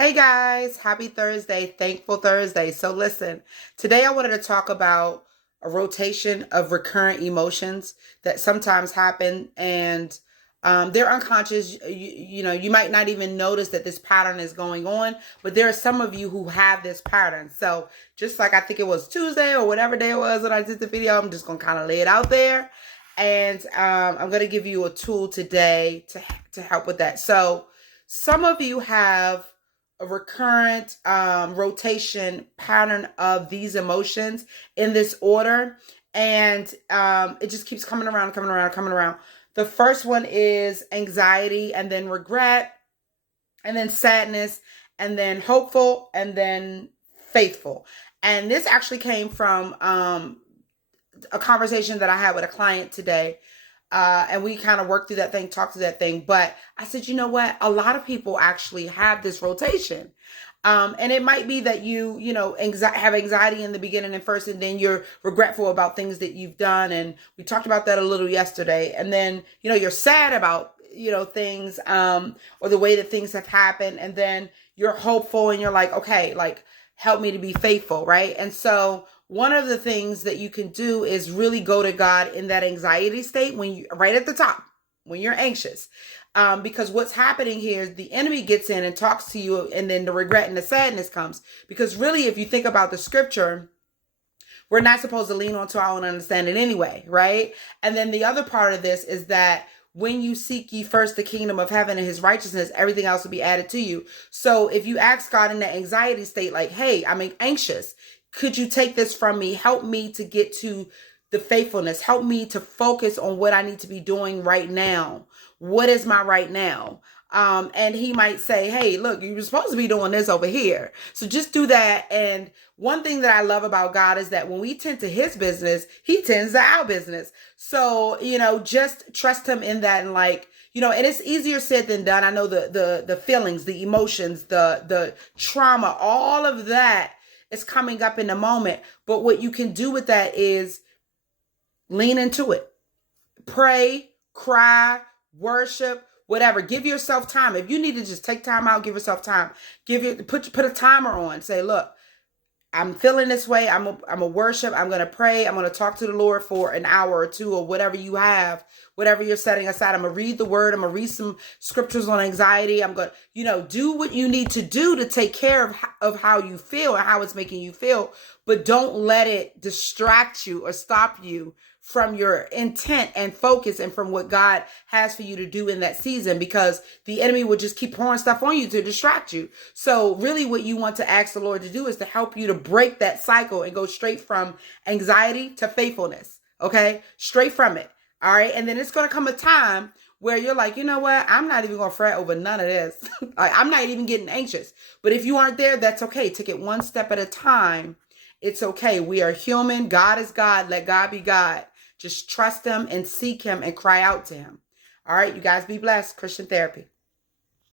Hey guys, happy Thursday, thankful Thursday. So listen, today I wanted to talk about a rotation of recurrent emotions that sometimes happen and they're unconscious. You might not even notice that this pattern is going on, but there are some of you who have this pattern. So just like I think it was Tuesday or whatever day it was when I did the video, I'm just going to kind of lay it out there. And I'm going to give you a tool today to help with that. So some of you have a recurrent rotation pattern of these emotions in this order, and it just keeps coming around, coming around, coming around. The first one is anxiety, and then regret, and then sadness, and then hopeful, and then faithful. And this actually came from a conversation that I had with a client today. And we kind of worked through that thing, talked through that thing. But I said, you know what? A lot of people actually have this rotation. And it might be that you have anxiety in the beginning and first, and then you're regretful about things that you've done. And we talked about that a little yesterday. And then, you're sad about, things, or the way that things have happened. And then you're hopeful and you're like, okay, like, help me to be faithful, right? And so one of the things that you can do is really go to God in that anxiety state when you right at the top, when you're anxious. Because what's happening here is the enemy gets in and talks to you, and then the regret and the sadness comes. Because really, if you think about the scripture, we're not supposed to lean onto our own understanding anyway, right? And then the other part of this is that when you seek ye first the kingdom of heaven and his righteousness, everything else will be added to you. So if you ask God in that anxiety state, like, hey, I'm anxious. Could you take this from me? Help me to get to the faithfulness. Help me to focus on what I need to be doing right now. What is my right now? And he might say, hey, look, you're supposed to be doing this over here. So just do that. And one thing that I love about God is that when we tend to his business, he tends to our business. So, just trust him in that. And and it's easier said than done. I know the feelings, the emotions, the trauma, all of that is coming up in the moment. But what you can do with that is lean into it. Pray, cry, worship, whatever. Give yourself time. If you need to just take time out, give yourself time. Put a timer on. Say, look, I'm feeling this way. I'm a worship. I'm going to pray. I'm going to talk to the Lord for an hour or two, or whatever you have, whatever you're setting aside. I'm going to read the word. I'm going to read some scriptures on anxiety. I'm going to, do what you need to do to take care of how you feel and how it's making you feel. But don't let it distract you or stop you from your intent and focus and from what God has for you to do in that season, because the enemy will just keep pouring stuff on you to distract you. So really what you want to ask the Lord to do is to help you to break that cycle and go straight from anxiety to faithfulness. Okay? Straight from it. All right. And then it's going to come a time where you're like, you know what? I'm not even going to fret over none of this. I'm not even getting anxious. But if you aren't there, that's okay. Take it one step at a time. It's okay. We are human. God is God. Let God be God. Just trust him and seek him and cry out to him. All right, you guys be blessed. Christian Therapy.